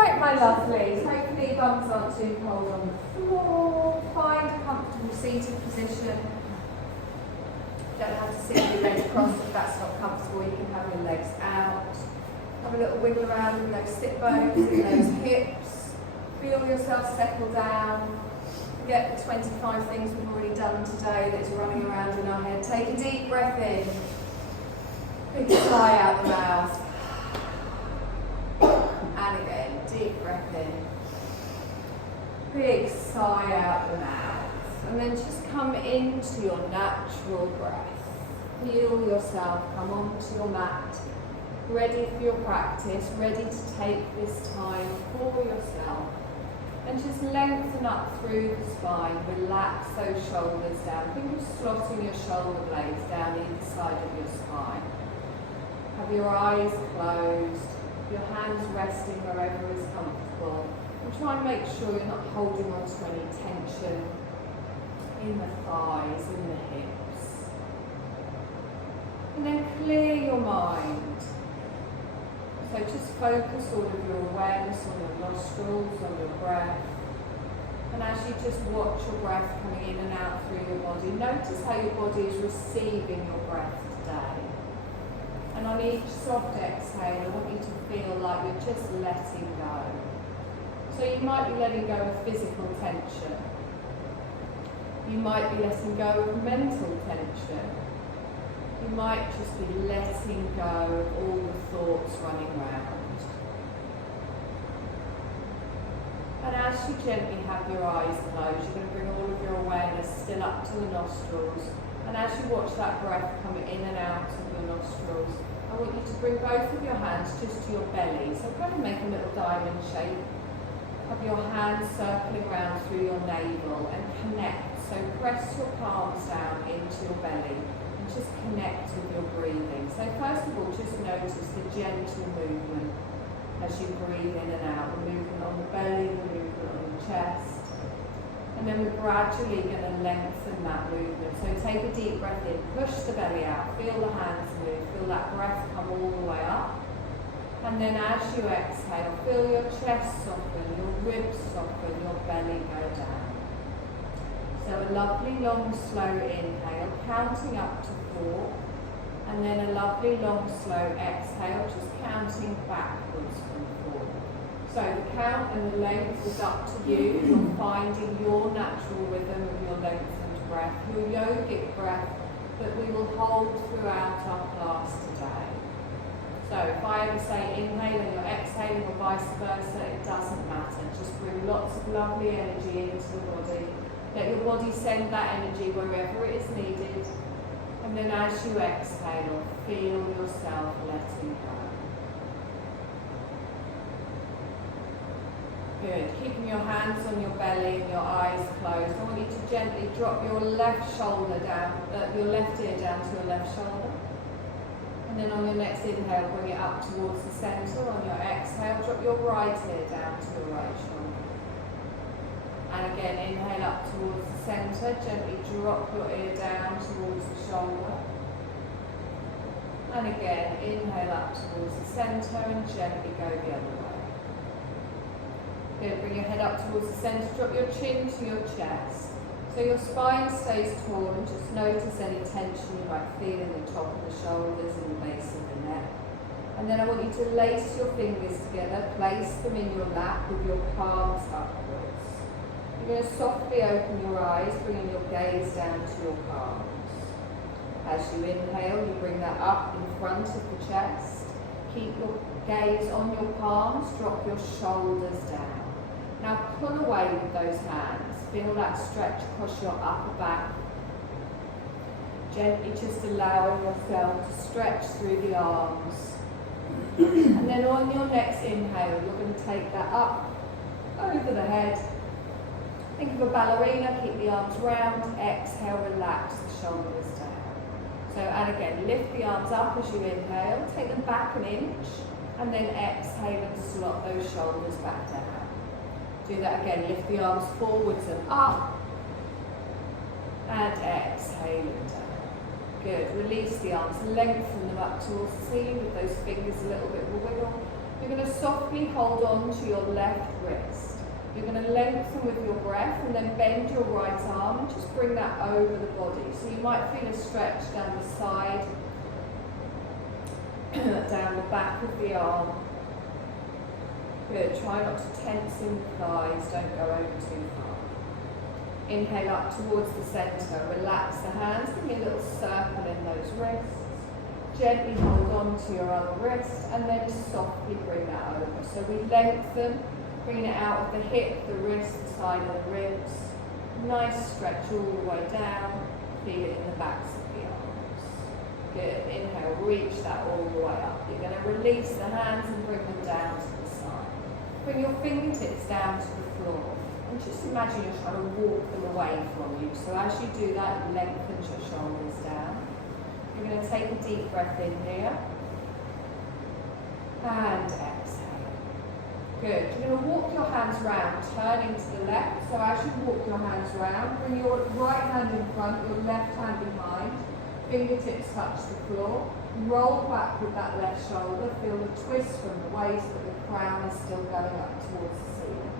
right, my lovelies. Hopefully your bums aren't too cold on the floor. Find a comfortable seated position. You don't have to sit with your legs crossed if that's not comfortable. You can have your legs out. Have a little wiggle around in those sit bones, in those hips. Feel yourself settle down. Forget the 25 things we've already done today that's running around in our head. Take a deep breath in. Big sigh out the mouth. And again, deep breath in. Big sigh out the mouth. And then just come into your natural breath. Feel yourself come onto your mat. Ready for your practice, ready to take this time for yourself. And just lengthen up through the spine, relax those shoulders down. Think of slotting your shoulder blades down either side of your spine. Have your eyes closed, your hands resting wherever is comfortable. And try and make sure you're not holding on to any tension in the thighs, in the hips. And then clear your mind. So just focus all of your awareness on your nostrils, on your breath. And as you just watch your breath coming in and out through your body, notice how your body is receiving your breath today. And on each soft exhale, I want you to feel like you're just letting go. So you might be letting go of physical tension. You might be letting go of mental tension. You might just be letting go of all the thoughts running around. And as you gently have your eyes closed, you're going to bring all of your awareness still up to the nostrils. And as you watch that breath come in and out of your nostrils, I want you to bring both of your hands just to your belly. So go ahead and make a little diamond shape. Have your hands circling around through your navel and connect. So press your palms down into your belly. Just connect with your breathing. So first of all, just notice the gentle movement as you breathe in and out. The movement on the belly, the movement on the chest. And then we're gradually going to lengthen that movement. So take a deep breath in, push the belly out, feel the hands move, feel that breath come all the way up. And then as you exhale, feel your chest soften, your ribs soften, your belly go down. So a lovely long slow inhale, counting up to 4, and then a lovely long slow exhale, just counting backwards from 4. So the count and the length is up to you. You're finding your natural rhythm of your lengthened breath, your yogic breath that we will hold throughout our class today. So if I ever say inhale and you're exhaling or vice versa, it doesn't matter. Just bring lots of lovely energy into the body. Let your body send that energy wherever it is needed. And then as you exhale, feel yourself letting go. Good. Keeping your hands on your belly and your eyes closed. I want you to gently drop your left shoulder down, your left ear down to your left shoulder. And then on your next inhale, bring it up towards the centre. On your exhale, drop your right ear down to your right shoulder. And again, inhale up towards the centre, gently drop your ear down towards the shoulder. And again, inhale up towards the centre and gently go the other way. Good, bring your head up towards the centre, drop your chin to your chest. So your spine stays tall and just notice any tension you might feel in the top of the shoulders and the base of the neck. And then I want you to lace your fingers together, place them in your lap with your palms upwards. You're going to softly open your eyes, bringing your gaze down to your palms. As you inhale, you bring that up in front of the chest. Keep your gaze on your palms, drop your shoulders down. Now pull away with those hands. Feel that stretch across your upper back. Gently just allowing yourself to stretch through the arms. And then on your next inhale, you're going to take that up over the head. Think of a ballerina, keep the arms round, exhale, relax the shoulders down. So, and again, lift the arms up as you inhale, take them back an inch, and then exhale and slot those shoulders back down. Do that again, lift the arms forwards and up, and exhale and down. Good, release the arms, lengthen them up towards the ceiling with those fingers a little bit of a wiggle. You're going to softly hold on to your left wrist. You're going to lengthen with your breath and then bend your right arm and just bring that over the body. So you might feel a stretch down the side, down the back of the arm. Good. Try not to tense in the thighs. Don't go over too far. Inhale up towards the centre. Relax the hands. Give me a little circle in those wrists. Gently hold on to your other wrist and then softly bring that over. So we lengthen, bringing it out of the hip, the wrist, the side of the ribs. Nice stretch all the way down. Feel it in the backs of the arms. Good. Inhale, reach that all the way up. You're going to release the hands and bring them down to the side. Bring your fingertips down to the floor. And just imagine you're trying to walk them away from you. So as you do that, lengthen your shoulders down. You're going to take a deep breath in here. And exhale. Good. You're going to walk your hands round, turning to the left. So as you walk your hands round, bring your right hand in front, your left hand behind. Fingertips touch the floor. Roll back with that left shoulder. Feel the twist from the waist, but the crown is still going up towards the ceiling.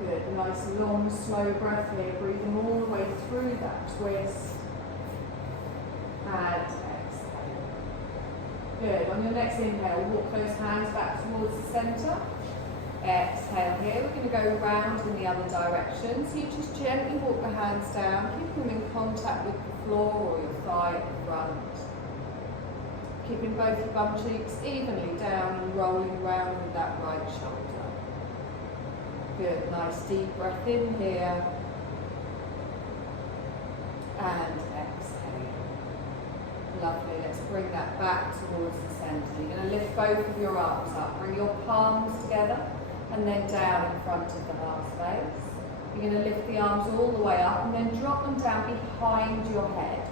Good. Nice long, slow breath here. Breathing all the way through that twist. And exhale. Good. On your next inhale, walk those hands back towards the centre. Exhale here. We're going to go round in the other direction. So you just gently walk the hands down. Keep them in contact with the floor or your thigh at the front. Keeping both your bum cheeks evenly down and rolling round with that right shoulder. Good. Nice deep breath in here. And exhale. Lovely. Let's bring that back towards the centre. You're going to lift both of your arms up. Bring your palms together and then down in front of the heart space. You're going to lift the arms all the way up and then drop them down behind your head.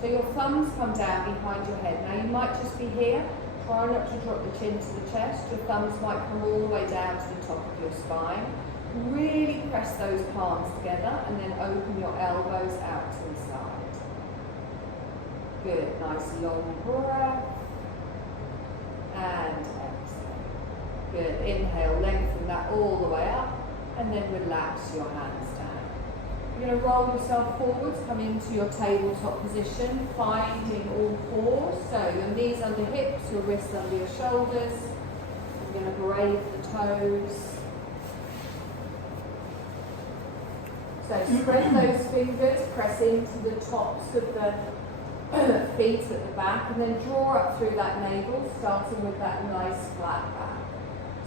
So your thumbs come down behind your head. Now you might just be here. Try not to drop the chin to the chest. Your thumbs might come all the way down to the top of your spine. Really press those palms together and then open your elbows out to the side. Good. Nice long breath. And exhale. Good. Inhale, lengthen that all the way up and then relax your hands down. You're going to roll yourself forwards, come into your tabletop position, finding all fours. So your knees under hips, your wrists under your shoulders. You're going to braid the toes. So spread those fingers, press into the tops of the feet at the back, and then draw up through that navel, starting with that nice flat back.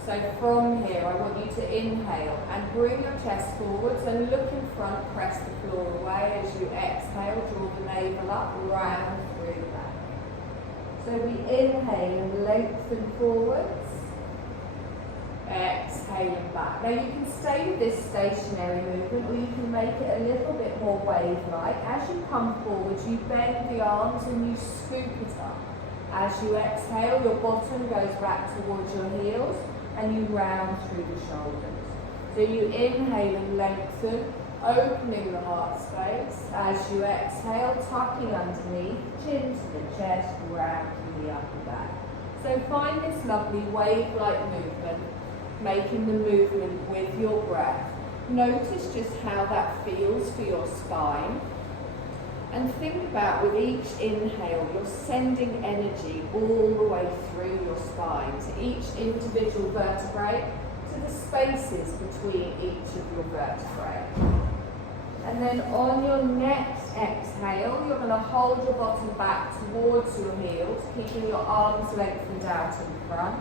So from here, I want you to inhale and bring your chest forwards and look in front, press the floor away. As you exhale, draw the navel up, round through the back. So we inhale and lengthen forwards. Exhaling back. Now you can stay with this stationary movement or you can make it a little bit more wave-like. As you come forwards, you bend the arms and you scoop it up. As you exhale, your bottom goes back towards your heels and you round through the shoulders. So you inhale and lengthen, opening the heart space. As you exhale, tucking underneath, chin to the chest, round to the upper back. So find this lovely wave-like movement, making the movement with your breath. Notice just how that feels for your spine. And think about with each inhale, you're sending energy all the way through your spine to each individual vertebrae, to the spaces between each of your vertebrae. And then on your next exhale, you're going to hold your bottom back towards your heels, keeping your arms lengthened out in front.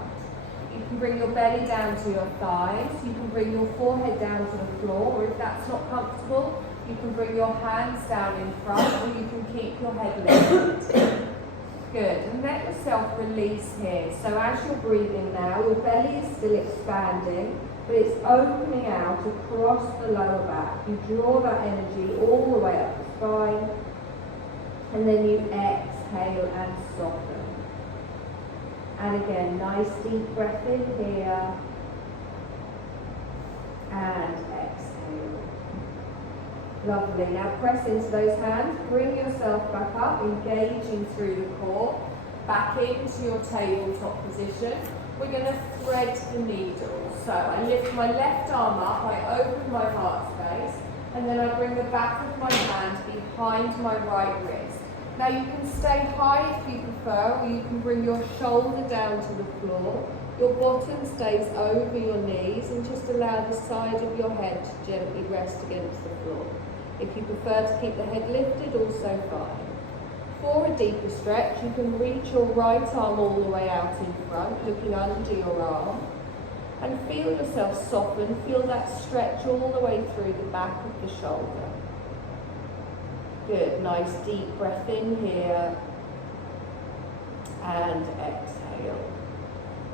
You can bring your belly down to your thighs. You can bring your forehead down to the floor, or if that's not comfortable, you can bring your hands down in front, or you can keep your head lifted. Good, and let yourself release here. So as you're breathing now, your belly is still expanding, but it's opening out across the lower back. You draw that energy all the way up the spine, and then you exhale and soften. And again, nice deep breath in here, and exhale. Lovely. Now press into those hands, bring yourself back up, engaging through the core, back into your tabletop position. we're going to thread the needle. So I lift my left arm up, I open my heart space, and then I bring the back of my hand behind my right wrist. Now you can stay high if you prefer, or you can bring your shoulder down to the floor. Your bottom stays over your knees, and just allow the side of your head to gently rest against the floor. If you prefer to keep the head lifted, also fine. For a deeper stretch, you can reach your right arm all the way out in front, looking under your arm, and feel yourself soften. Feel that stretch all the way through the back of the shoulder. Good, nice deep breath in here, and exhale.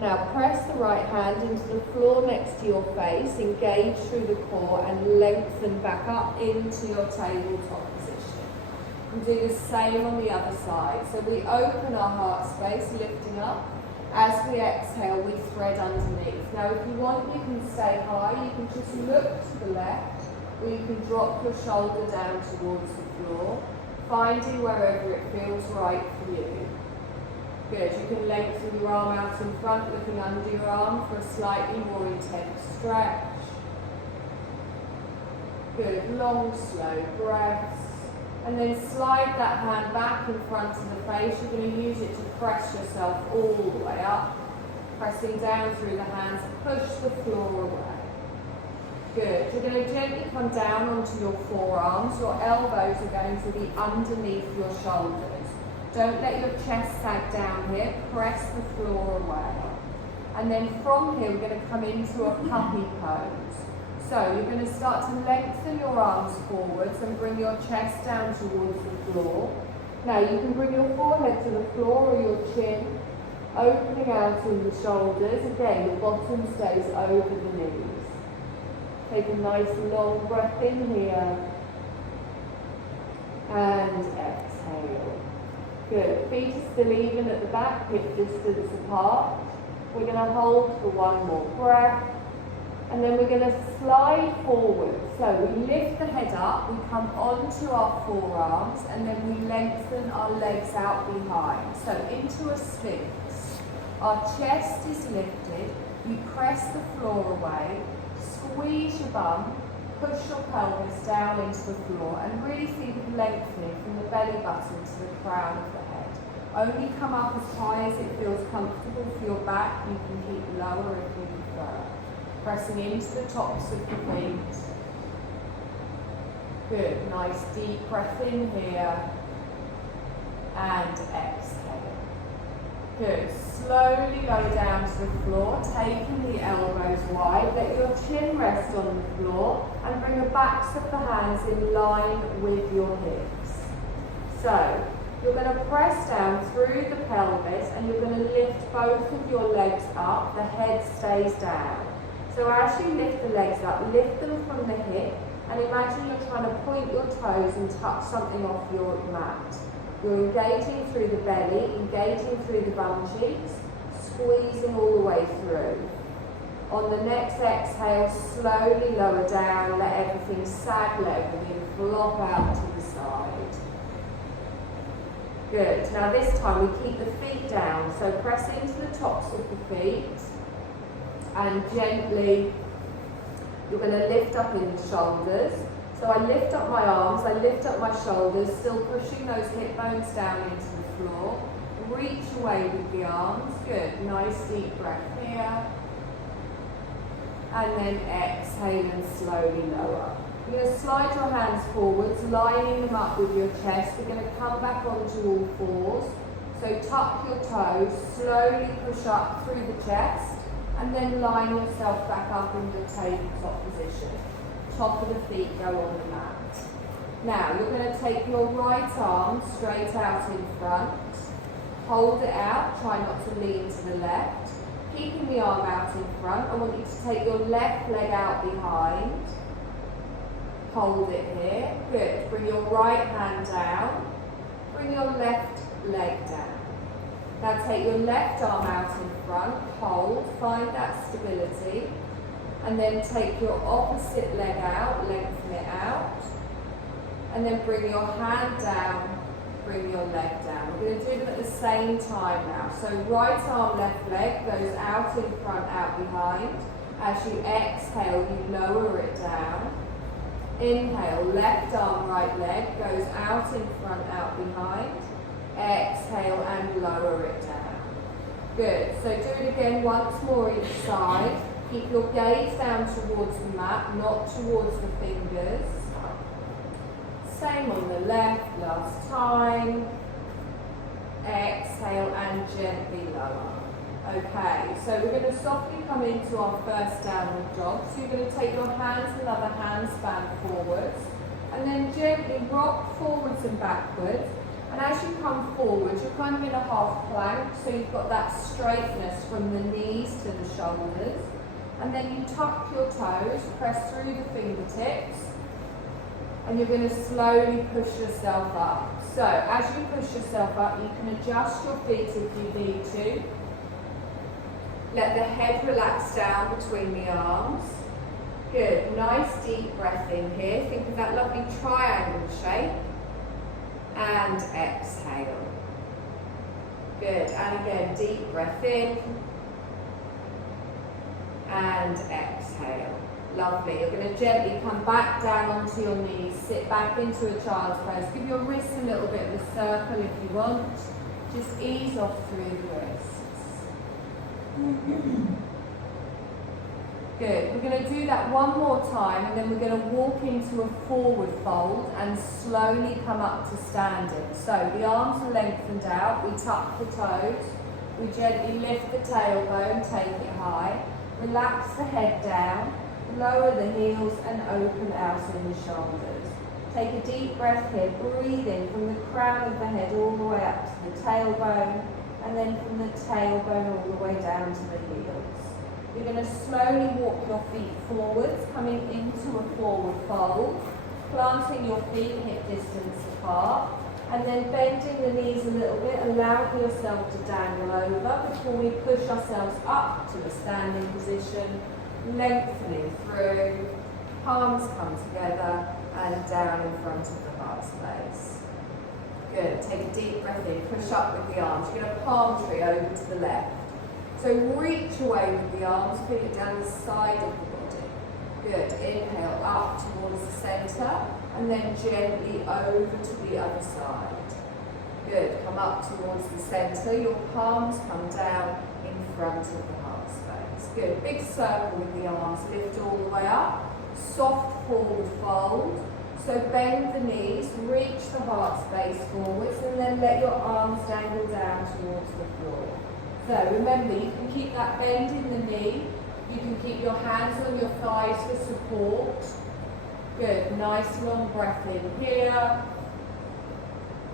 Now press the right hand into the floor next to your face, engage through the core, and lengthen back up into your tabletop position. And do the same on the other side. So we open our heart space, lifting up. As we exhale, we thread underneath. Now if you want, you can stay high. You can just look to the left, or you can drop your shoulder down towards the floor, finding wherever it feels right for you. Good, you can lengthen your arm out in front, looking under your arm for a slightly more intense stretch. Good, long, slow breaths. And then slide that hand back in front of the face. You're going to use it to press yourself all the way up. Pressing down through the hands, push the floor away. Good, you're going to gently come down onto your forearms. Your elbows are going to be underneath your shoulders. Don't let your chest sag down here, press the floor away. And then from here, we're going to come into a puppy pose. So you're going to start to lengthen your arms forwards and bring your chest down towards the floor. Now you can bring your forehead to the floor or your chin, opening out in the shoulders. Again, your bottom stays over the knees. Take a nice long breath in here. And exhale. Good. Feet are still even at the back, hip distance apart. We're going to hold for one more breath. And then we're going to slide forward. So we lift the head up, we come onto our forearms, and then we lengthen our legs out behind. So into a sphinx. Our chest is lifted, you press the floor away, squeeze your bum, push your pelvis down into the floor, and really feel it lengthening from the belly button to the crown of the head. Only come up as high as it feels comfortable for your back. You can keep lower if you prefer. Pressing into the tops of the feet. Good, nice deep breath in here. And exhale. Good, slowly go down to the floor, taking the elbows wide. Let your chin rest on the floor and bring the backs of the hands in line with your hips. So, you're going to press down through the pelvis and you're going to lift both of your legs up. The head stays down. So as you lift the legs up, lift them from the hip and imagine you're trying to point your toes and touch something off your mat. You're engaging through the belly, engaging through the bum cheeks, squeezing all the way through. On the next exhale, slowly lower down, let everything sag, let everything flop out to the side. Good, now this time we keep the feet down, so press into the tops of the feet. And gently, you're going to lift up in the shoulders. So I lift up my arms, I lift up my shoulders, still pushing those hip bones down into the floor. Reach away with the arms. Good, nice deep breath here. And then exhale and slowly lower. You're going to slide your hands forwards, lining them up with your chest. We're going to come back onto all fours. So tuck your toes, slowly push up through the chest. And then line yourself back up in the tabletop position. Top of the feet go on the mat. Now you're going to take your right arm straight out in front. Hold it out, try not to lean to the left. Keeping the arm out in front, I want you to take your left leg out behind. Hold it here. Good. Bring your right hand down. Bring your left leg down. Now take your left arm out in front, hold, find that stability, and then take your opposite leg out, lengthen it out, and then bring your hand down, bring your leg down. We're going to do them at the same time now. So right arm, left leg goes out in front, out behind. As you exhale, you lower it down. Inhale, left arm, right leg goes out in front, out behind. Exhale and lower it down. Good. So do it again once more each side. Keep your gaze down towards the mat, not towards the fingers. Same on the left, last time. Exhale and gently lower. Okay, so we're going to softly come into our first downward dog. So you're going to take your hands and other hand span forwards, and then gently rock forwards and backwards. And as you come forward, you're kind of in a half plank, so you've got that straightness from the knees to the shoulders. And then you tuck your toes, press through the fingertips, and you're going to slowly push yourself up. So as you push yourself up, you can adjust your feet if you need to. Let the head relax down between the arms. Good. Nice deep breath in here. Think of that lovely triangle shape. And exhale. Good. And again, deep breath in. And exhale. Lovely. You're going to gently come back down onto your knees. Sit back into a child's pose. Give your wrists a little bit of a circle if you want. Just ease off through the wrists. Good. We're going to do that one more time, and then we're going to walk into a forward fold and slowly come up to standing. So the arms are lengthened out. We tuck the toes. We gently lift the tailbone, take it high. Relax the head down. Lower the heels and open out in the shoulders. Take a deep breath here, breathing from the crown of the head all the way up to the tailbone, and then from the tailbone all the way down to the heels. You're going to slowly walk your feet forwards, coming into a forward fold, planting your feet hip distance apart, and then bending the knees a little bit, allowing yourself to dangle over before we push ourselves up to a standing position. Lengthening through, palms come together and down in front of the heart space. Good. Take a deep breath in, push up with the arms. You're going to palm tree over to the left. So reach away with the arms, put it down the side of the body. Good. Inhale up towards the centre and then gently over to the other side. Good. Come up towards the centre. Your palms come down in front of the heart space. Good. Big circle with the arms. Lift all the way up. Soft forward fold. So bend the knees, reach the heart space forwards, and then let your arms dangle down towards the floor. So remember, you can keep that bend in the knee. You can keep your hands on your thighs for support. Good. Nice long breath in here.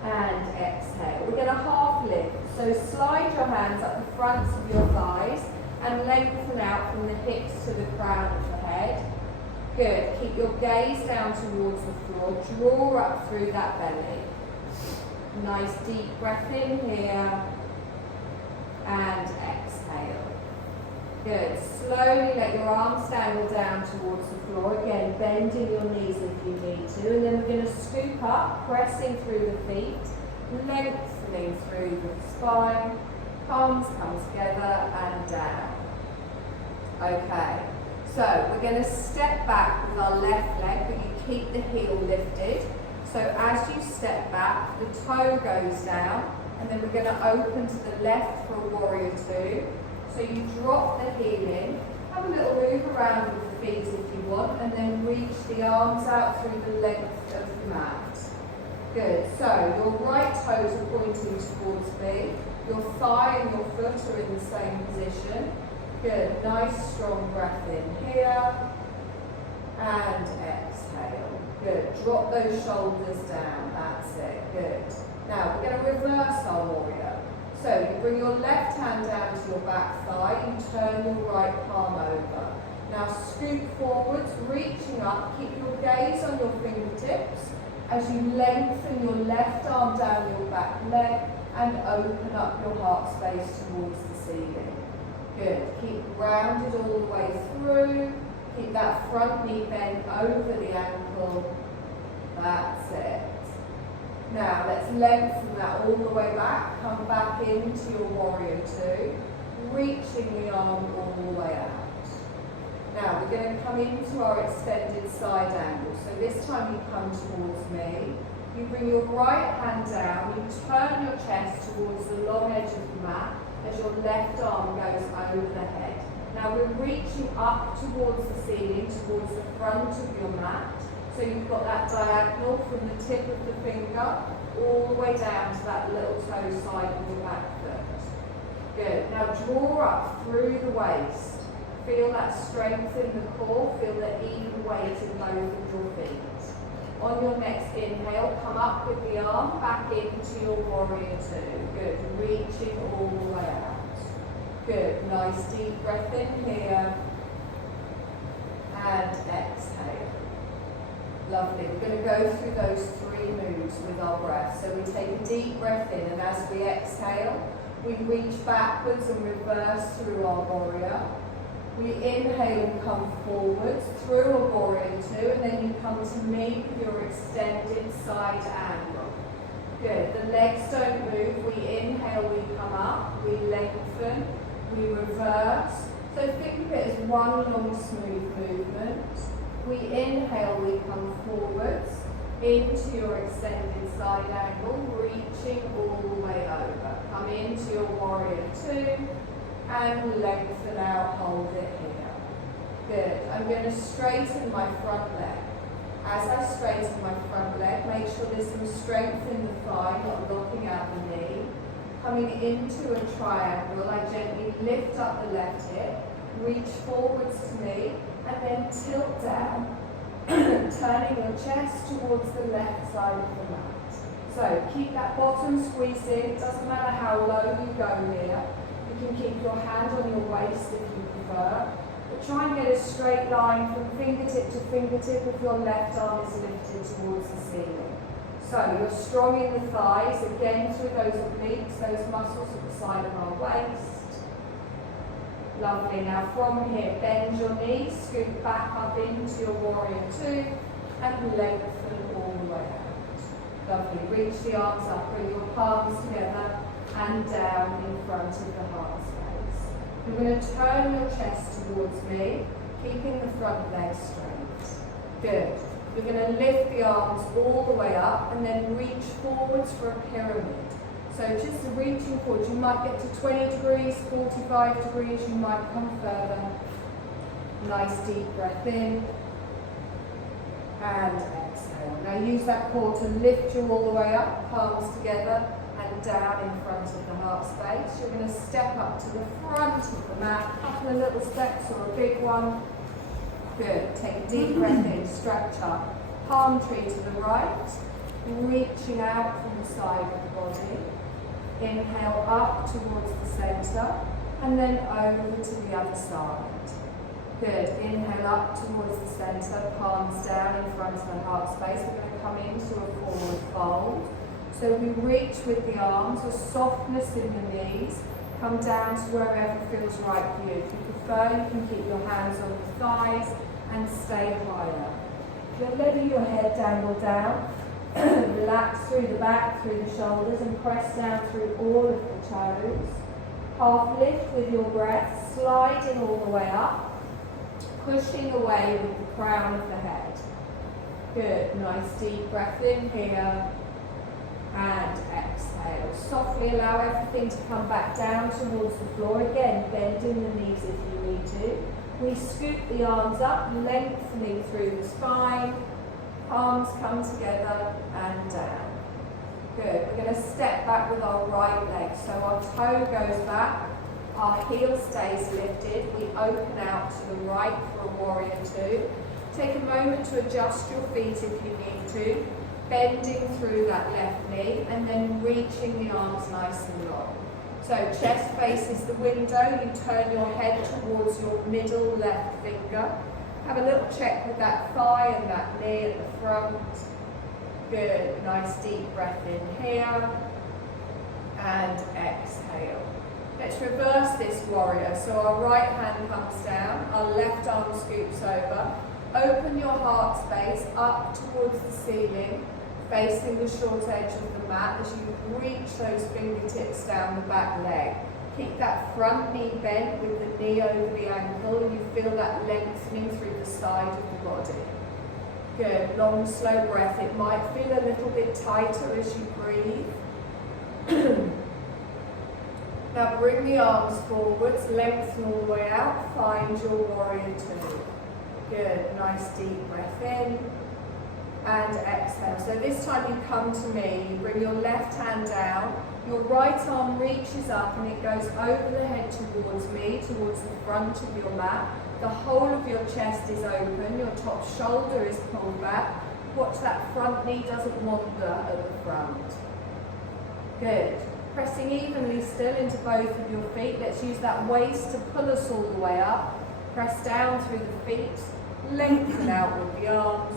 And exhale. We're going to half lift. So slide your hands up the fronts of your thighs and lengthen out from the hips to the crown of the head. Good. Keep your gaze down towards the floor. Draw up through that belly. Nice deep breath in here. And exhale. Good. Slowly let your arms dangle down towards the floor. Again, bending your knees if you need to. And then we're going to scoop up, pressing through the feet, lengthening through the spine. Palms come together and down. Okay. So we're going to step back with our left leg, but you keep the heel lifted. So as you step back, the toe goes down, and then we're going to open to the left for a warrior two. So you drop the heel in, have a little move around with the feet if you want, and then reach the arms out through the length of the mat. Good. So your right toes are pointing towards me. Your thigh and your foot are in the same position. Good. Nice strong breath in here. And exhale. Good. Drop those shoulders down. That's it. Good. Now we're going to reverse our warrior. So you bring your left hand down to your back thigh. You turn your right palm over. Now scoop forwards, reaching up. Keep your gaze on your fingertips as you lengthen your left arm down your back leg and open up your heart space towards the ceiling. Good. Keep rounded all the way through. Keep that front knee bent over the ankle. That's it. Now let's lengthen that all the way back. Come back into your warrior two, reaching the arm all the way out. Now we're going to come into our extended side angle. So this time you come towards me. You bring your right hand down, you turn your chest towards the long edge of the mat as your left arm goes over the head. Now we're reaching up towards the ceiling, towards the front of your mat. So you've got that diagonal from the tip of the finger all the way down to that little toe side of your back foot. Good. Now draw up through the waist. Feel that strength in the core, feel the even weight in both of your feet. On your next inhale, come up with the arm back into your warrior two. Good. Reaching all the way out. Good. Nice deep breath in here. And exhale. Lovely. We're going to go through those three moves with our breath. So we take a deep breath in, and as we exhale, we reach backwards and reverse through our warrior. We inhale and come forwards through a warrior two, and then you come to me with your extended side angle. Good. The legs don't move. We inhale, we come up, we lengthen, we reverse. So think of it as one long smooth movement. We inhale, we come forwards into your extended side angle, reaching all the way over. Come into your warrior two. And lengthen out, hold it here. Good. I'm going to straighten my front leg. As I straighten my front leg, make sure there's some strength in the thigh, not locking out the knee. Coming into a triangle, I gently lift up the left hip, reach forwards to me, and then tilt down, turning your chest towards the left side of the mat. So keep that bottom squeezed in. It doesn't matter how low you go here. You can keep your hand on your waist if you prefer, but try and get a straight line from fingertip to fingertip if your left arm is lifted towards the ceiling. So you're strong in the thighs, again through those obliques, those muscles at the side of our waist. Lovely. Now from here, bend your knees, scoot back up into your warrior two, and lengthen all the way out. Lovely. Reach the arms up, bring your palms together, and down in front of the heart space. You're going to turn your chest towards me, keeping the front leg straight. Good. You're going to lift the arms all the way up and then reach forwards for a pyramid. So just reaching forward, you might get to 20 degrees, 45 degrees, you might come further. Nice deep breath in and exhale. Now use that core to lift you all the way up, palms together, and down in front of the heart space. You're going to step up to the front of the mat, a couple of little steps or a big one. Good. Take a deep breath in, stretch up. Palm tree to the right, reaching out from the side of the body. Inhale up towards the centre, and then over to the other side. Good. Inhale up towards the centre, palms down in front of the heart space. We're going to come into a forward fold. So we reach with the arms, a softness in the knees, come down to wherever feels right for you. If you prefer, you can keep your hands on the thighs and stay higher. If you're letting your head dangle down, relax through the back, through the shoulders, and press down through all of the toes. Half lift with your breath, sliding all the way up, pushing away with the crown of the head. Good. Nice deep breath in here. And exhale. Softly allow everything to come back down towards the floor. Again, bending the knees if you need to. We scoop the arms up, lengthening through the spine. Palms come together and down. Good. We're going to step back with our right leg. So our toe goes back, our heel stays lifted. We open out to the right for a warrior two. Take a moment to adjust your feet if you need to. Bending through that left knee and then reaching the arms nice and long. So chest faces the window, you turn your head towards your middle left finger. Have a little check with that thigh and that knee at the front. Good, nice deep breath in here and exhale. Let's reverse this warrior. So our right hand comes down, our left arm scoops over. Open your heart space up towards the ceiling. facing the short edge of the mat as you reach those fingertips down the back leg. Keep that front knee bent with the knee over the ankle, and you feel that lengthening through the side of the body. Good, long, slow breath. It might feel a little bit tighter as you breathe. Now bring the arms forwards, lengthen all the way out, find your warrior two. Good, nice deep breath in and exhale. So this time you come to me, you bring your left hand down, your right arm reaches up and it goes over the head towards me, towards the front of your mat. The whole of your chest is open, your top shoulder is pulled back. Watch that front knee doesn't wander at the front. Good. Pressing evenly still into both of your feet. Let's use that waist to pull us all the way up. Press down through the feet. Lengthen out with the arms.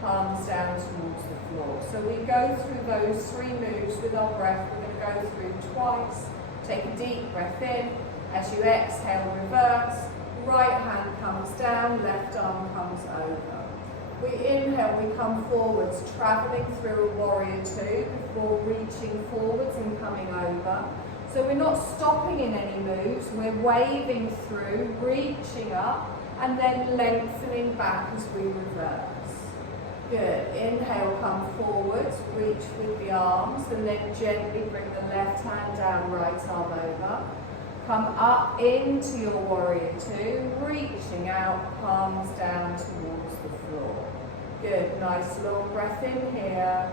Palms down towards the floor. So we go through those three moves with our breath. We're going to go through twice. Take a deep breath in. As you exhale, reverse. Right hand comes down, left arm comes over. We inhale, we come forwards, travelling through a warrior two before reaching forwards and coming over. So we're not stopping in any moves, we're waving through, reaching up, and then lengthening back as we reverse. Good. Inhale, come forwards, reach with the arms, and then gently bring the left hand down, right arm over. Come up into your warrior two, reaching out, palms down towards the floor. Good, nice long breath in here,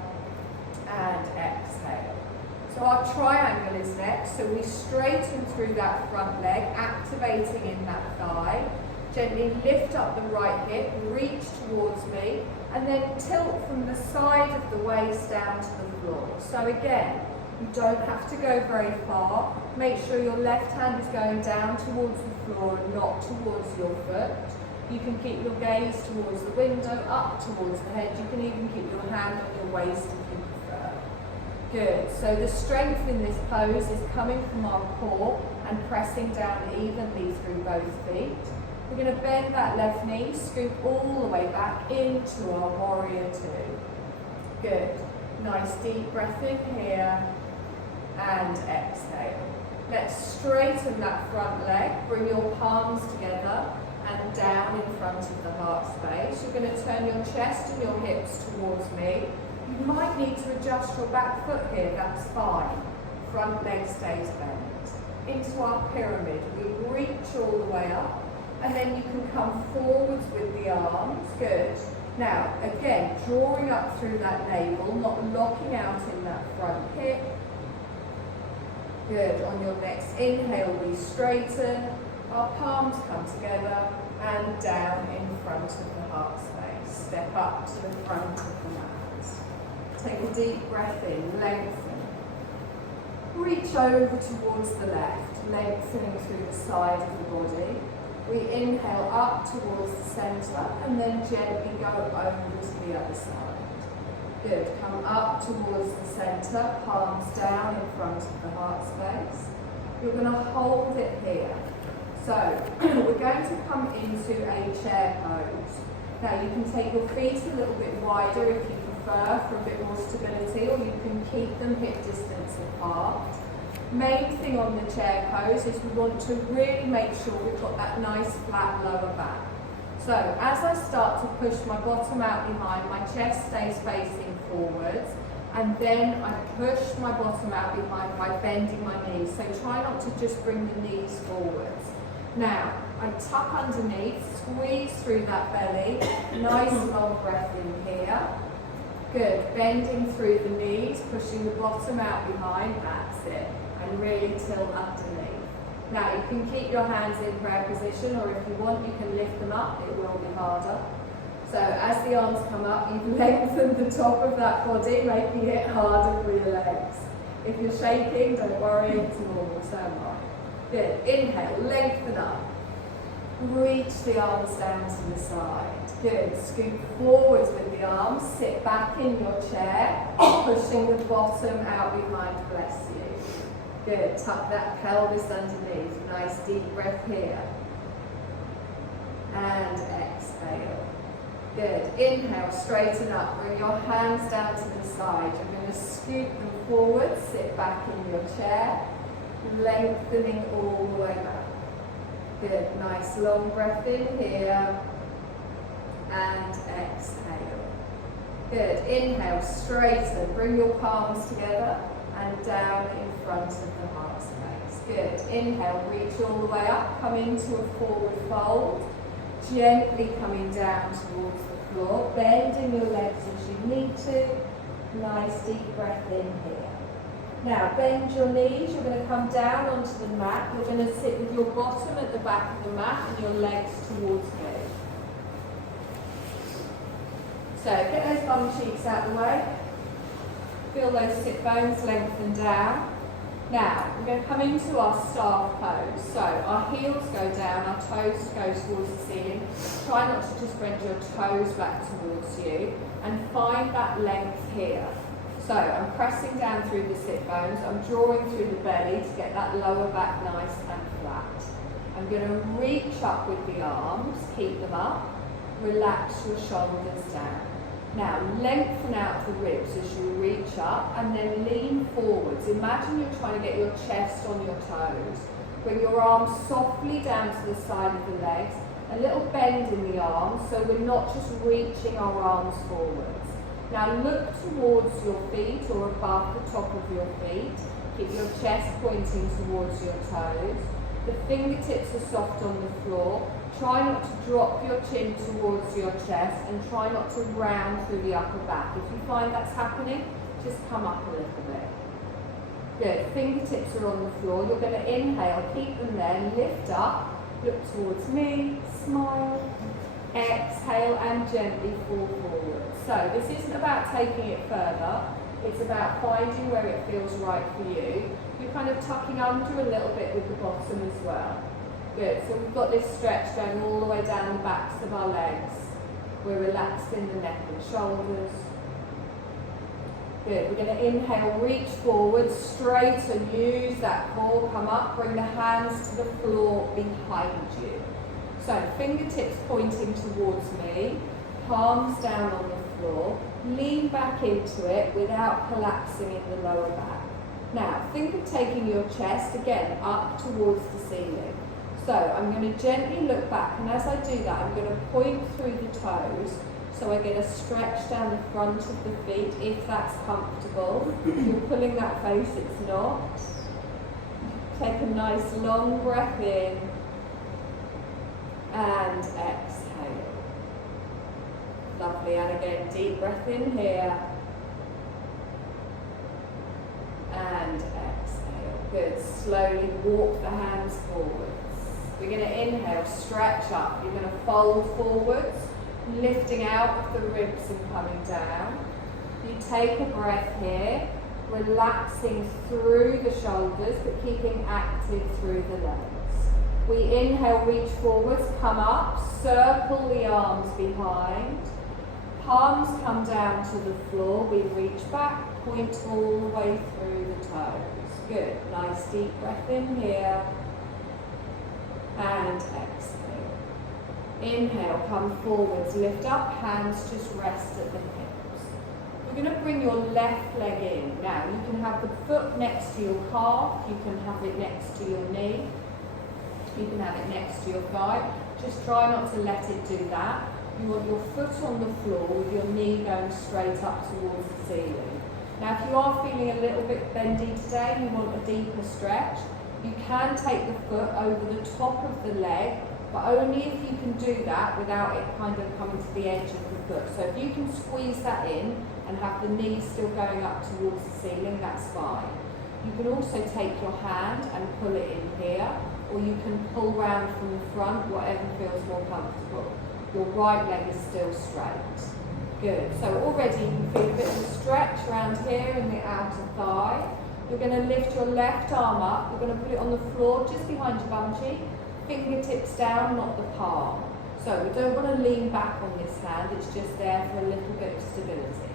and exhale. So our triangle is next, so we straighten through that front leg, activating in that thigh. Gently lift up the right hip, reach towards me, and then tilt from the side of the waist down to the floor. So again, you don't have to go very far. Make sure your left hand is going down towards the floor and not towards your foot. You can keep your gaze towards the window, up towards the head. You can even keep your hand on your waist if you prefer. Good. So the strength in this pose is coming from our core and pressing down evenly through both feet. We're going to bend that left knee, scoop all the way back into our warrior two. Good. Nice deep breath in here and exhale. Let's straighten that front leg, bring your palms together and down in front of the heart space. You're going to turn your chest and your hips towards me. You might need to adjust your back foot here, that's fine. Front leg stays bent. Into our pyramid, we reach all the way up and then you can come forwards with the arms. Good. Now, again, drawing up through that navel, not locking out in that front hip. Good. On your next inhale, we straighten. Our palms come together and down in front of the heart space. Step up to the front of the mat. Take a deep breath in, lengthen. Reach over towards the left, lengthening through the side of the body. We inhale up towards the centre and then gently go over to the other side. Good. Come up towards the centre, palms down in front of the heart space. You're going to hold it here. So we're going to come into a chair pose. Now you can take your feet a little bit wider if you prefer for a bit more stability, or you can keep them hip distance apart. Main thing on the chair pose is we want to really make sure we've got that nice flat lower back. So as I start to push my bottom out behind, my chest stays facing forwards, and then I push my bottom out behind by bending my knees. So try not to just bring the knees forwards. Now, I tuck underneath, squeeze through that belly, nice long breath in here. Good, bending through the knees, pushing the bottom out behind, that's it. And really tilt underneath. Now you can keep your hands in prayer position, or if you want you can lift them up, it will be harder. So as the arms come up, you've lengthened the top of that body, making it harder for your legs. If you're shaking, don't worry, it's normal, so am I. Good, inhale, lengthen up. Reach the arms down to the side. Good, scoop forwards with the arms, sit back in your chair, pushing the bottom out behind, bless you. Good, tuck that pelvis underneath. Nice deep breath here. And exhale. Good. Inhale, straighten up. Bring your hands down to the side. You're going to scoot them forward. Sit back in your chair. Lengthening all the way back. Good. Nice long breath in here. And exhale. Good. Inhale, straighten. Bring your palms together and down in front of the heart space. Good. Inhale, reach all the way up. Come into a forward fold. Gently coming down towards the floor. Bending your legs as you need to. Nice deep breath in here. Now bend your knees. You're going to come down onto the mat. You're going to sit with your bottom at the back of the mat and your legs towards me. So get those bum cheeks out of the way. Feel those sit bones lengthen down. Now, we're going to come into our staff pose. So our heels go down, our toes go towards the ceiling. Try not to just bend your toes back towards you and find that length here. So I'm pressing down through the sit bones. I'm drawing through the belly to get that lower back nice and flat. I'm going to reach up with the arms, keep them up. Relax your shoulders down. Now, lengthen out the ribs as you reach up and then lean forwards. Imagine you're trying to get your chest on your toes. Bring your arms softly down to the side of the legs. A little bend in the arms so we're not just reaching our arms forwards. Now look towards your feet or above the top of your feet. Keep your chest pointing towards your toes. The fingertips are soft on the floor. Try not to drop your chin towards your chest and try not to round through the upper back. If you find that's happening, just come up a little bit. Good. Fingertips are on the floor. You're going to inhale, keep them there, lift up, look towards me, smile, exhale and gently fall forward. So this isn't about taking it further, it's about finding where it feels right for you. You're kind of tucking under a little bit with the bottom as well. Good, so we've got this stretch going all the way down the backs of our legs. We're relaxed in the neck and shoulders. Good, we're going to inhale, reach forward, straighten, use that core, come up, bring the hands to the floor behind you. So fingertips pointing towards me, palms down on the floor, lean back into it without collapsing in the lower back. Now, think of taking your chest again up towards the ceiling. So I'm going to gently look back, and as I do that, I'm going to point through the toes so I get a stretch down the front of the feet if that's comfortable. If you're pulling that face, it's not. Take a nice long breath in and exhale. Lovely, and again, deep breath in here and exhale. Good, slowly walk the hands forwards. We're going to inhale, stretch up. You're going to fold forwards, lifting out of the ribs and coming down. You take a breath here, relaxing through the shoulders but keeping active through the legs. We inhale, reach forwards, come up, circle the arms behind. Palms come down to the floor. We reach back, point all the way through the toes. Good. Nice deep breath in here. And exhale. Inhale, come forwards, lift up, hands just rest at the hips. We're going to bring your left leg in. Now, you can have the foot next to your calf, you can have it next to your knee, you can have it next to your thigh. Just try not to let it do that. You want your foot on the floor with your knee going straight up towards the ceiling. Now, if you are feeling a little bit bendy today, you want a deeper stretch, you can take the foot over the top of the leg, but only if you can do that without it kind of coming to the edge of the foot. So if you can squeeze that in and have the knees still going up towards the ceiling, that's fine. You can also take your hand and pull it in here, or you can pull round from the front, whatever feels more comfortable. Your right leg is still straight. Good. So already you can feel a bit of a stretch around here in the outer thigh. You're going to lift your left arm up. You're going to put it on the floor just behind your bum cheek. Fingertips down, not the palm. So we don't want to lean back on this hand. It's just there for a little bit of stability.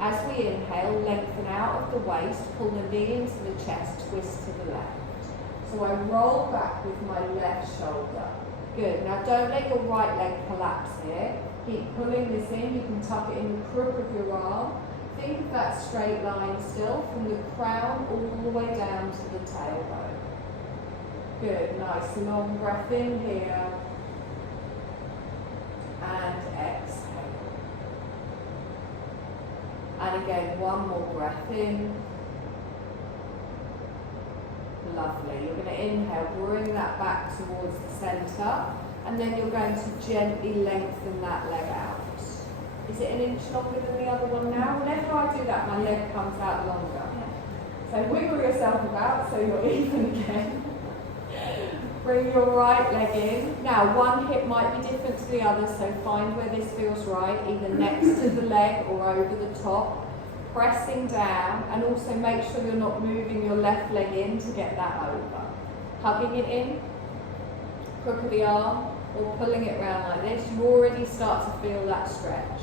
As we inhale, lengthen out of the waist. Pull the knee into the chest. Twist to the left. So I roll back with my left shoulder. Good. Now don't let your right leg collapse here. Keep pulling this in. You can tuck it in the crook of your arm. Think of that straight line still from the crown all the way down to the tailbone. Good, nice long breath in here. And exhale. And again, one more breath in. Lovely. You're going to inhale, bring that back towards the centre, and then you're going to gently lengthen that leg out. Is it an inch longer than the other one now? Whenever I do that, my leg comes out longer. So wiggle yourself about so you're even again. Bring your right leg in. Now, one hip might be different to the other, so find where this feels right, either next to the leg or over the top. Pressing down, and also make sure you're not moving your left leg in to get that over. Hugging it in, crook of the arm, or pulling it round like this, you already start to feel that stretch.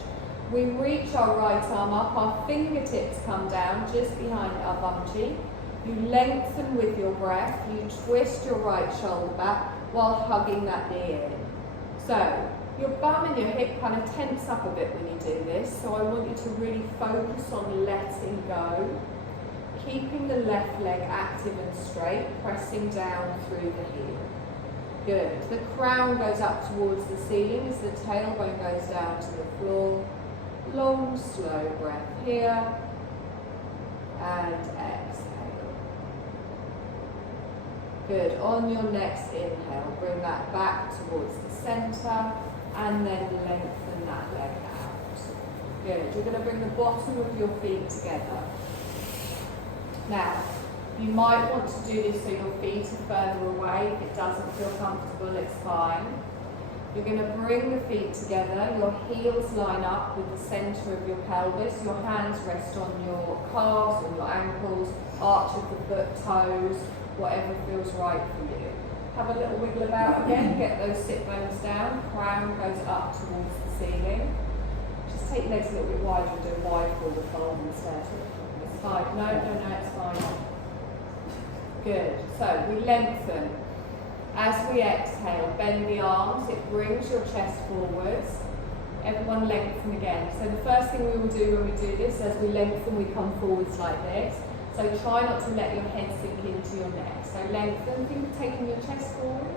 We reach our right arm up, our fingertips come down just behind our bum cheek. You lengthen with your breath, you twist your right shoulder back while hugging that knee in. So, your bum and your hip kind of tense up a bit when you do this, so I want you to really focus on letting go, keeping the left leg active and straight, pressing down through the heel. Good. The crown goes up towards the ceiling as the tailbone goes down to the floor. Long, slow breath here, and exhale. Good. On your next inhale, bring that back towards the centre, and then lengthen that leg out. Good. You're going to bring the bottom of your feet together. Now, you might want to do this so your feet are further away. If it doesn't feel comfortable, it's fine. You're going to bring the feet together. Your heels line up with the centre of your pelvis. Your hands rest on your calves or your ankles, arch of the foot, toes, whatever feels right for you. Have a little wiggle about again, get those sit bones down, crown goes up towards the ceiling. Just take your legs a little bit wider and do a wide forward fold instead. It's fine. No, it's fine. Good. So we lengthen. As we exhale, bend the arms, it brings your chest forwards. Everyone lengthen again. So the first thing we will do when we do this, as we lengthen, we come forwards like this. So try not to let your head sink into your neck. So lengthen, think of taking your chest forwards.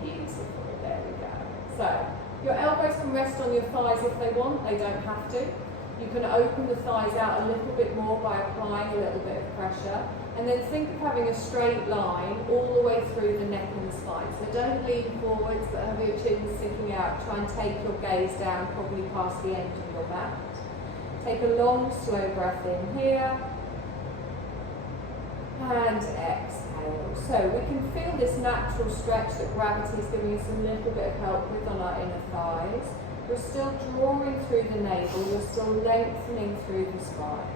Beautiful, there we go. So your elbows can rest on your thighs if they want, they don't have to. You can open the thighs out a little bit more by applying a little bit of pressure. And then think of having a straight line all the way through the neck and the spine. So don't lean forwards, but have your chin sticking out. Try and take your gaze down, probably past the end of your mat. Take a long, slow breath in here. And exhale. So we can feel this natural stretch that gravity is giving us a little bit of help with on our inner thighs. We're still drawing through the navel, we're still lengthening through the spine.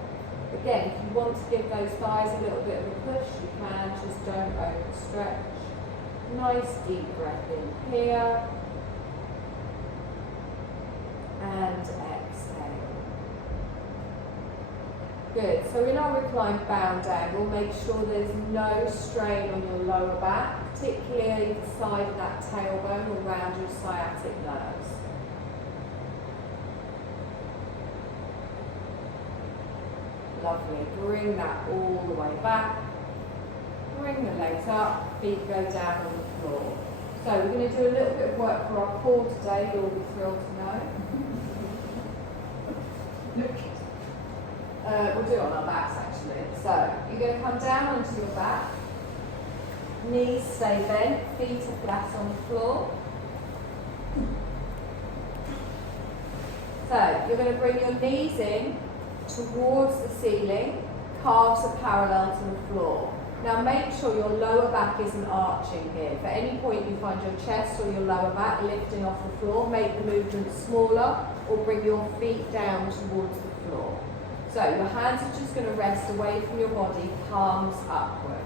Again, if you want to give those thighs a little bit of a push, you can, just don't overstretch. Nice deep breath in here. And exhale. Good, so in our reclined bound down, we'll make sure there's no strain on your lower back, particularly the side of that tailbone or around your sciatic nerves. Lovely, bring that all the way back. Bring the legs up, feet go down on the floor. So we're going to do a little bit of work for our core today, you'll be thrilled to know. We'll do it on our backs actually. So you're going to come down onto your back, knees stay bent, feet are flat on the floor. So you're going to bring your knees in towards the ceiling, calves are parallel to the floor. Now make sure your lower back isn't arching here. If at any point you find your chest or your lower back lifting off the floor, make the movement smaller or bring your feet down towards the floor. So your hands are just going to rest away from your body, palms upwards.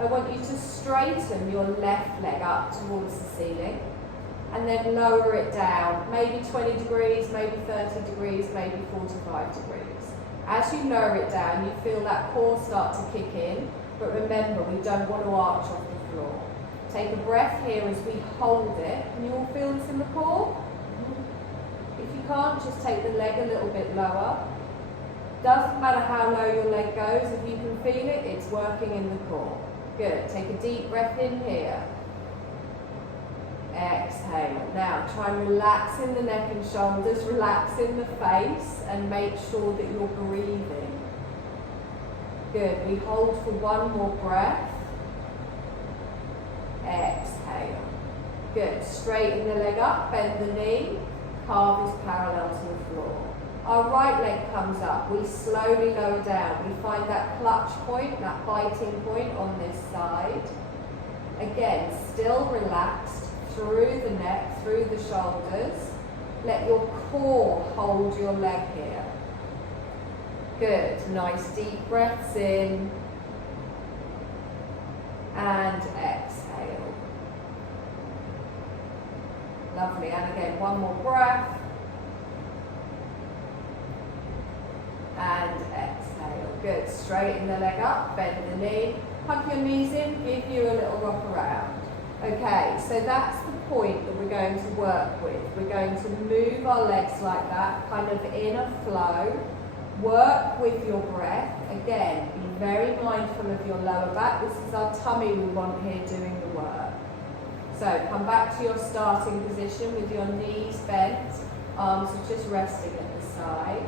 I want you to straighten your left leg up towards the ceiling and then lower it down, maybe 20 degrees, maybe 30 degrees, maybe 45 degrees. As you lower it down, you feel that core start to kick in, but remember, we don't want to arch off the floor. Take a breath here as we hold it. Can you all feel this in the core? can't, just take the leg a little bit lower. Doesn't matter how low your leg goes, if you can feel it, it's working in the core. Good, take a deep breath in here. Exhale. Now try and relax in the neck and shoulders, relax in the face, and make sure that you're breathing. Good, we hold for one more breath. Exhale. Good, straighten the leg up, bend the knee, calf is parallel to the floor. Our right leg comes up, we slowly lower down. We find that clutch point, that biting point on this side. Again, still relaxed through the neck, through the shoulders. Let your core hold your leg here. Good, nice deep breaths in and exhale. Lovely, and again, one more breath. And exhale. Good. Straighten the leg up, bend the knee, hug your knees in, give you a little rock around. Okay, so that's the point that we're going to work with. We're going to move our legs like that, kind of in a flow. Work with your breath. Again, be very mindful of your lower back. This is our tummy we want here doing the work. So come back to your starting position with your knees bent, arms are just resting at the side.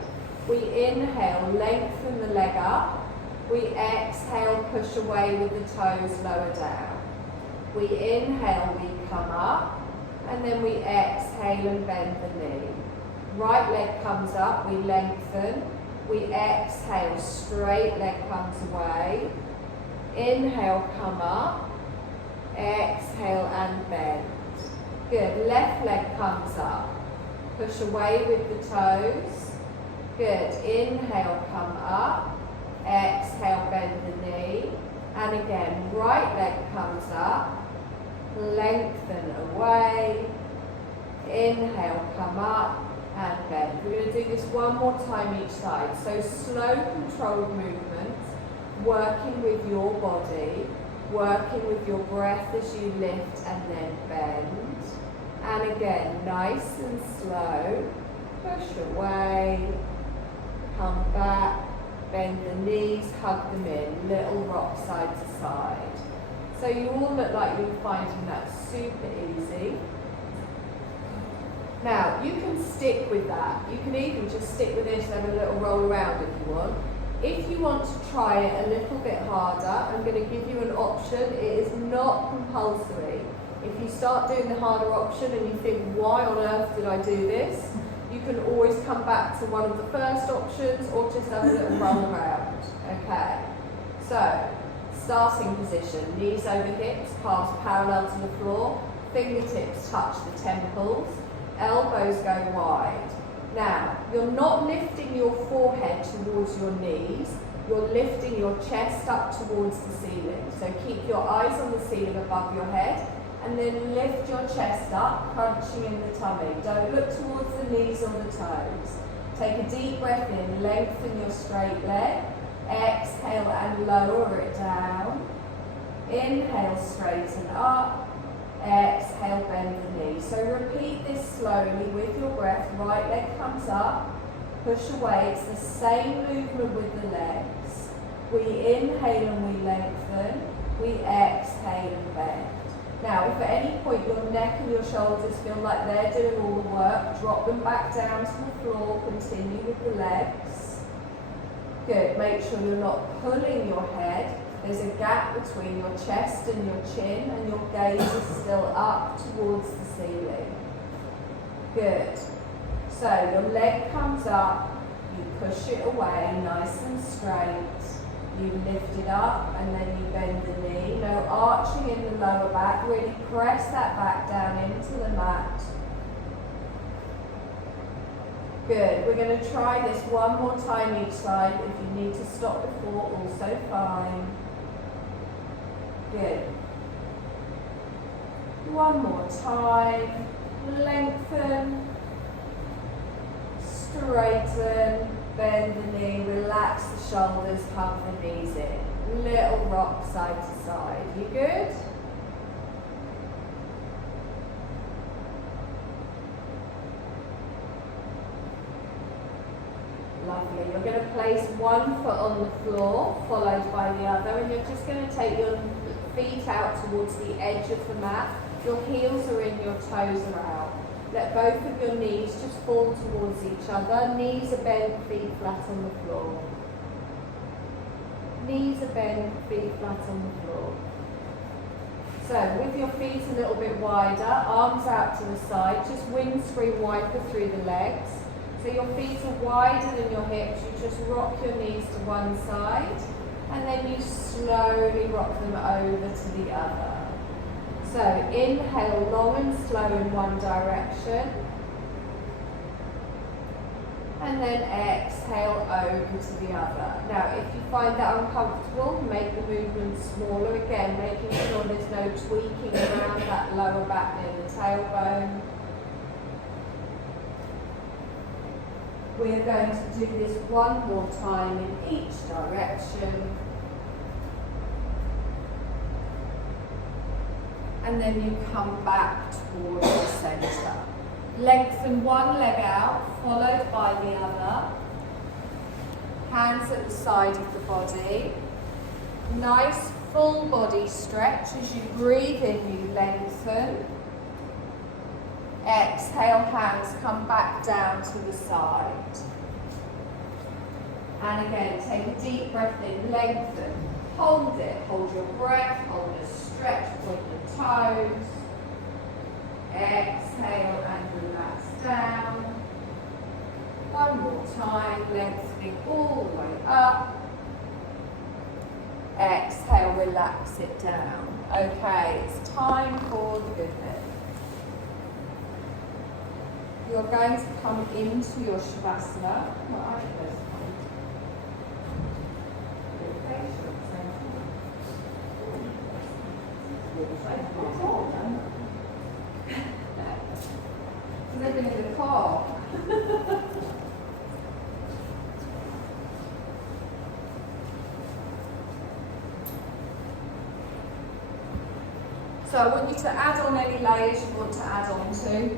We inhale, lengthen the leg up. We exhale, push away with the toes lower down. We inhale, we come up, and then we exhale and bend the knee. Right leg comes up, we lengthen. We exhale, straight leg comes away. Inhale, come up. Exhale and bend. Good, left leg comes up. Push away with the toes. Good, inhale, come up, exhale, bend the knee, and again, right leg comes up, lengthen away, inhale, come up, and bend. We're going to do this one more time each side, so slow, controlled movements, working with your body, working with your breath as you lift and then bend, and again, nice and slow, push away, come back, bend the knees, hug them in, little rock side to side. So you all look like you're finding that super easy. Now, you can stick with that. You can even just stick with this and have a little roll around if you want. If you want to try it a little bit harder, I'm going to give you an option. It is not compulsory. If you start doing the harder option and you think, why on earth did I do this? You can always come back to one of the first options or just have a little roll around. Okay, so starting position, knees over hips, calves parallel to the floor, fingertips touch the temples, elbows go wide. Now, you're not lifting your forehead towards your knees, you're lifting your chest up towards the ceiling. So keep your eyes on the ceiling above your head, and then lift your chest up, crunching in the tummy. Don't look towards the knees or the toes. Take a deep breath in, lengthen your straight leg. Exhale and lower it down. Inhale, straighten up. Exhale, bend the knee. So repeat this slowly with your breath. Right leg comes up, push away. It's the same movement with the legs. We inhale and we lengthen. We exhale and bend. Now, if at any point your neck and your shoulders feel like they're doing all the work, drop them back down to the floor, continue with the legs. Good, make sure you're not pulling your head. There's a gap between your chest and your chin, and your gaze is still up towards the ceiling. Good. So your leg comes up, you push it away nice and straight. You lift it up and then you bend the knee. No arching in the lower back. Really press that back down into the mat. Good. We're going to try this one more time each side. If you need to stop before, also fine. Good. One more time. Lengthen. Straighten. Bend the knee, relax the shoulders, hug the knees in. Little rock side to side. You good? Lovely. You're going to place one foot on the floor, followed by the other, and you're just going to take your feet out towards the edge of the mat. Your heels are in, your toes are out. Let both of your knees just fall towards each other. Knees are bent, feet flat on the floor. Knees are bent, feet flat on the floor. So, with your feet a little bit wider, arms out to the side, just windscreen wiper through the legs. So your feet are wider than your hips, you just rock your knees to one side, and then you slowly rock them over to the other. So inhale long and slow in one direction, and then exhale over to the other. Now if you find that uncomfortable, make the movement smaller again, making sure there's no tweaking around that lower back near the tailbone. We're going to do this one more time in each direction. And then you come back towards the centre. Lengthen one leg out, followed by the other. Hands at the side of the body. Nice full body stretch. As you breathe in, you lengthen. Exhale, hands come back down to the side. And again, take a deep breath in, lengthen. Hold it, hold your breath, hold a stretch, point your toes. Exhale and relax down. One more time, lengthening all the way up. Exhale, relax it down. Okay, it's time for the good bit. You're going to come into your Shavasana. Living in the car. So I want you to add on any layers you want to add on to.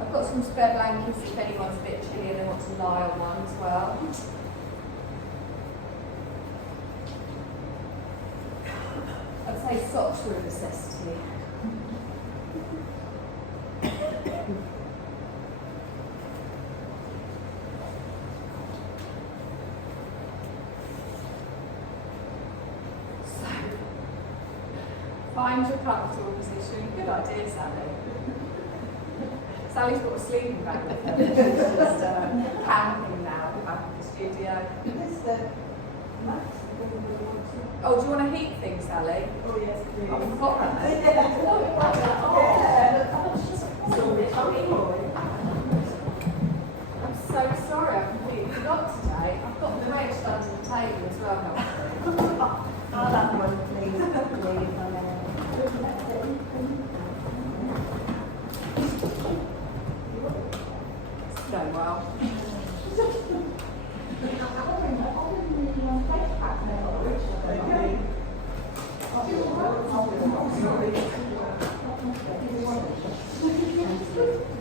I've got some spare blankets if anyone's a bit chilly and they want to lie on one as well. I'd say socks were a necessity. Find your comfortable position. Good idea, Sally. Sally's got a sleeping bag with her. She's just camping now at the back of the studio. Oh, do you want to heat things, Sally? Oh, yes, please. I forgot that. I'm so sorry, I completely forgot today. I've got the wedge under the table as well, haven't I? I'll have one, please. So well.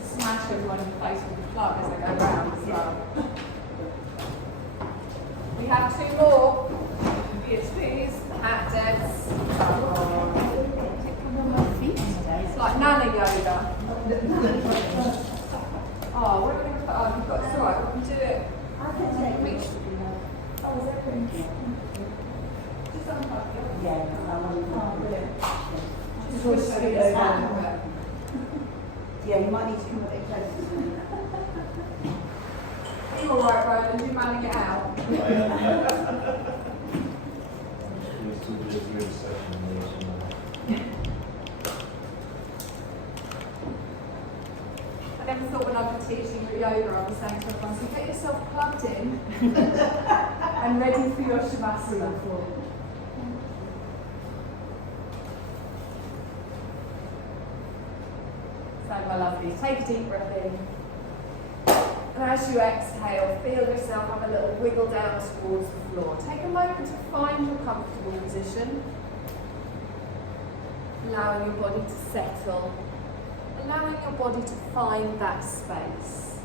Smash everyone in the face with the plug as I go round as well. We have two more. Yes, please. Hat dance. It's like Nana yoga. Oh, what are we going to put on? You've got, it's alright, we can do it. I can take Which? Oh, is that good? Just unplug it. Yeah, I want to. Just push it over. Yeah, you might need to come a bit closer to me. Are you alright, Roland? You manning it out? I never thought when I'd be teaching yoga, I was saying to everyone, so get yourself plugged in and ready for your Shavasana. So my lovelies, take a deep breath in. And as you exhale, feel yourself have a little wiggle down towards the floor. Take a moment to find your comfortable position. Allowing your body to settle. Allowing your body to find that space.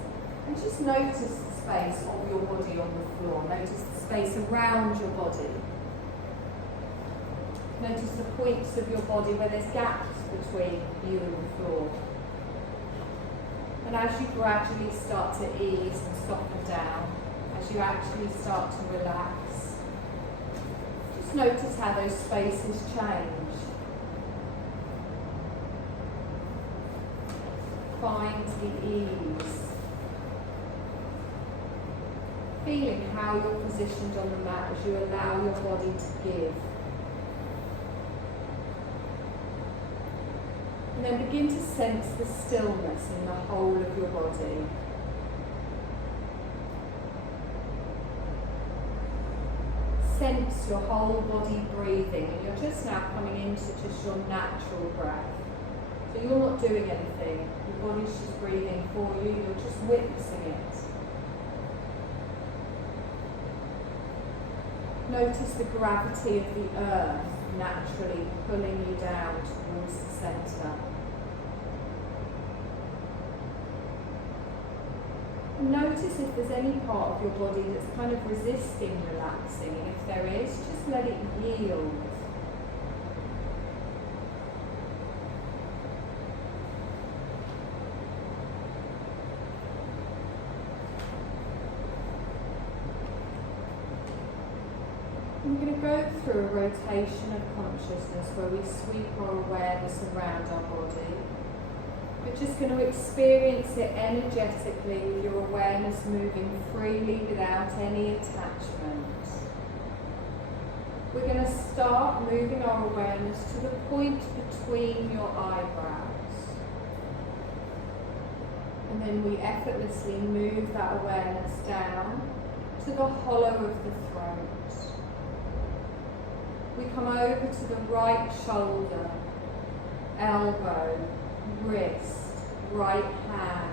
And just notice the space of your body on the floor. Notice the space around your body. Notice the points of your body where there's gaps between you and the floor. And as you gradually start to ease and soften down, as you actually start to relax, just notice how those spaces change. Find the ease. Feeling how you're positioned on the mat as you allow your body to give. And then begin to sense the stillness in the whole of your body. Sense your whole body breathing, and you're just now coming into just your natural breath. So you're not doing anything, your body's just breathing for you, you're just witnessing it. Notice the gravity of the earth naturally pulling you down towards the centre. And notice if there's any part of your body that's kind of resisting relaxing, and if there is, just let it yield. We're going to go through a rotation of consciousness where we sweep our awareness around our body. We're just going to experience it energetically with your awareness moving freely without any attachment. We're going to start moving our awareness to the point between your eyebrows. And then we effortlessly move that awareness down to the hollow of the throat. We come over to the right shoulder, elbow, wrist, right hand.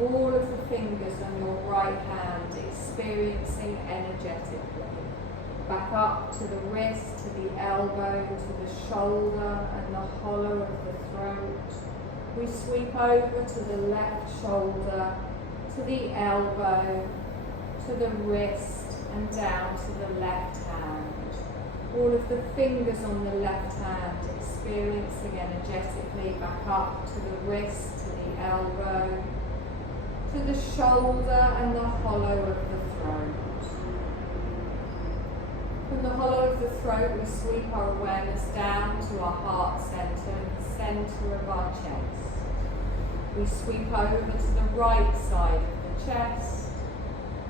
All of the fingers on your right hand experiencing energetically. Back up to the wrist, to the elbow, to the shoulder and the hollow of the throat. We sweep over to the left shoulder, to the elbow, to the wrist and down to the left hand. All of the fingers on the left hand experiencing energetically back up to the wrist, to the elbow, to the shoulder and the hollow of the throat. From the hollow of the throat we sweep our awareness down to our heart centre, the centre of our chest. We sweep over to the right side of the chest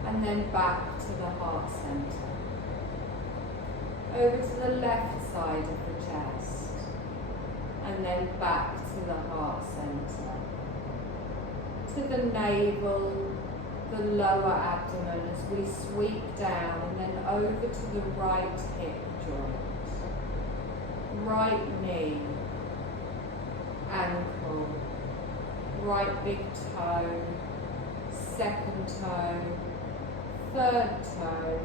and then back to the heart centre. Over to the left side of the chest and then back to the heart centre, to the navel, the lower abdomen as we sweep down and then over to the right hip joint, right knee, ankle, right big toe, second toe, third toe,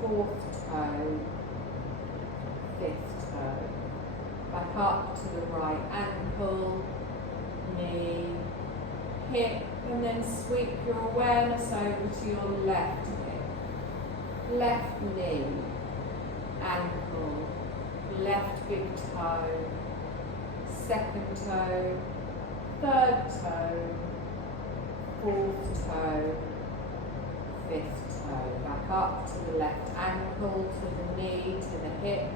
fourth toe, fifth toe. Back up to the right ankle, knee, hip, and then sweep your awareness over to your left hip, left knee, ankle, left big toe, second toe, third toe, fourth toe, fifth toe. Back up to the left ankle, to the knee, to the hip,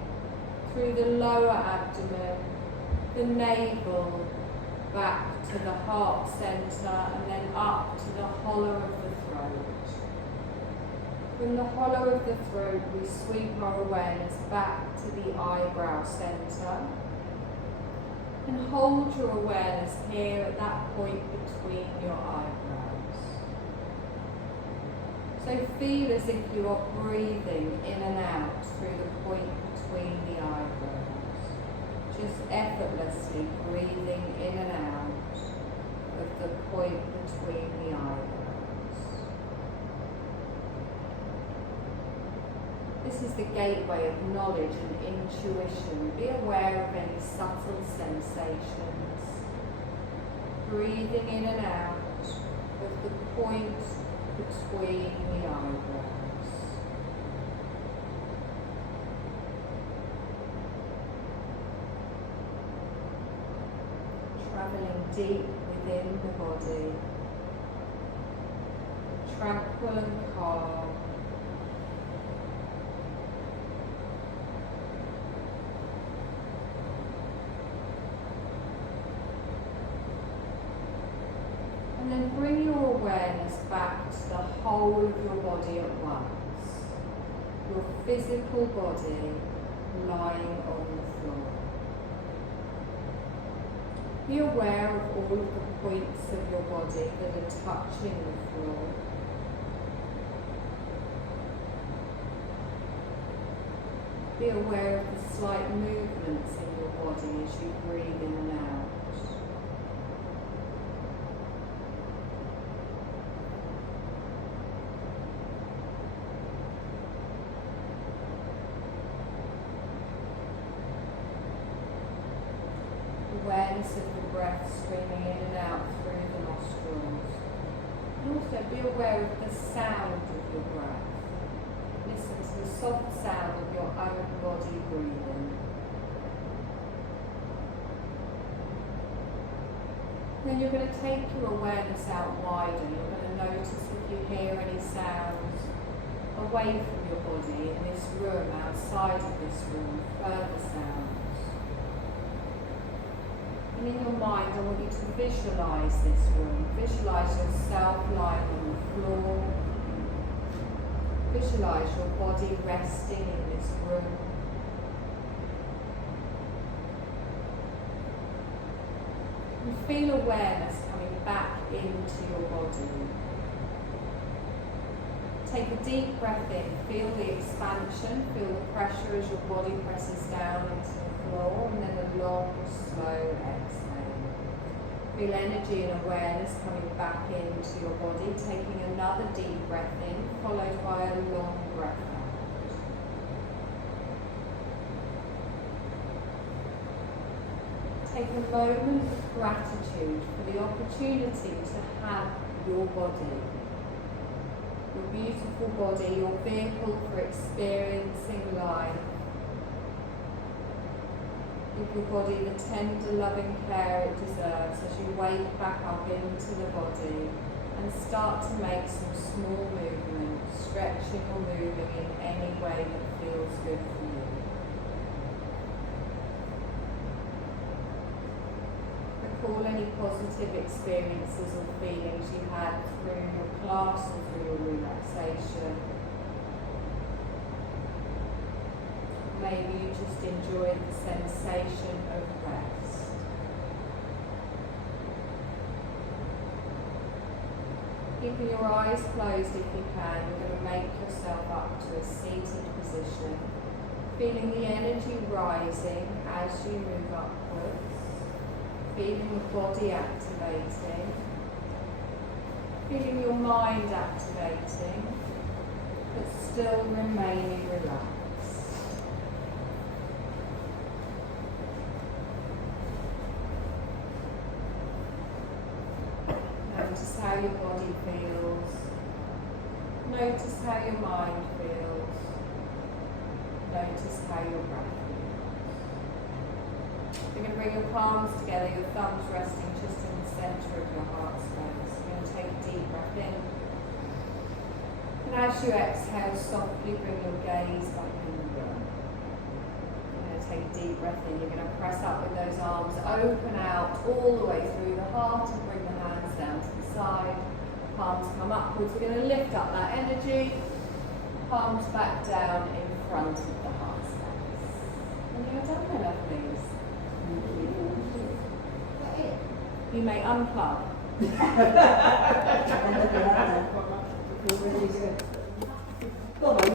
through the lower abdomen, the navel, back to the heart centre and then up to the hollow of the throat. From the hollow of the throat we sweep our awareness back to the eyebrow centre and hold your awareness here at that point between your eyebrows. So feel as if you are breathing in and out through the point between the eyebrows. Just effortlessly breathing in and out of the point between the eyebrows. This is the gateway of knowledge and intuition. Be aware of any subtle sensations. Breathing in and out of the point between the eyebrows. Travelling deep within the body, tranquil and calm. And then bring your awareness back to the whole of your body at once. Your physical body lying on the floor. Be aware of all of the points of your body that are touching the floor. Be aware of the slight movements in your body as you breathe in and out. Awareness of the breath streaming in and out through the nostrils. And also be aware of the sound of your breath. Listen to the soft sound of your own body breathing. Then you're going to take your awareness out wider. You're going to notice if you hear any sounds away from your body in this room, outside of this room, further sounds. And in your mind, I want you to visualise this room. Visualise yourself lying on the floor. Visualise your body resting in this room. And feel awareness coming back into your body. Take a deep breath in. Feel the expansion. Feel the pressure as your body presses down into the floor. And then a long, slow exhale. Feel energy and awareness coming back into your body. Taking another deep breath in, followed by a long breath out. Take a moment of gratitude for the opportunity to have your body. Your beautiful body, your vehicle for experiencing life. Give your body the tender, loving care it deserves as you wake back up into the body and start to make some small movements, stretching or moving in any way that feels good for you. Recall any positive experiences or feelings you had through your class or through your relaxation. Maybe you just enjoyed the sensation of rest. Keeping your eyes closed if you can, you're going to make yourself up to a seated position, feeling the energy rising as you move upwards, feeling the body activating, feeling your mind activating, but still remaining relaxed. Notice how your body feels. Notice how your mind feels. Notice how your breath feels. You're going to bring your palms together, your thumbs resting just in the centre of your heart space. You're going to take a deep breath in. And as you exhale, softly bring your gaze back in the room. You're going to take a deep breath in. You're going to press up with those arms, open out all the way through the heart and bring the hands down to the side. Palms come upwards. We're going to lift up that energy. Palms back down in front of the heart space. And you're done, my lovelies. You may unplug. Really good.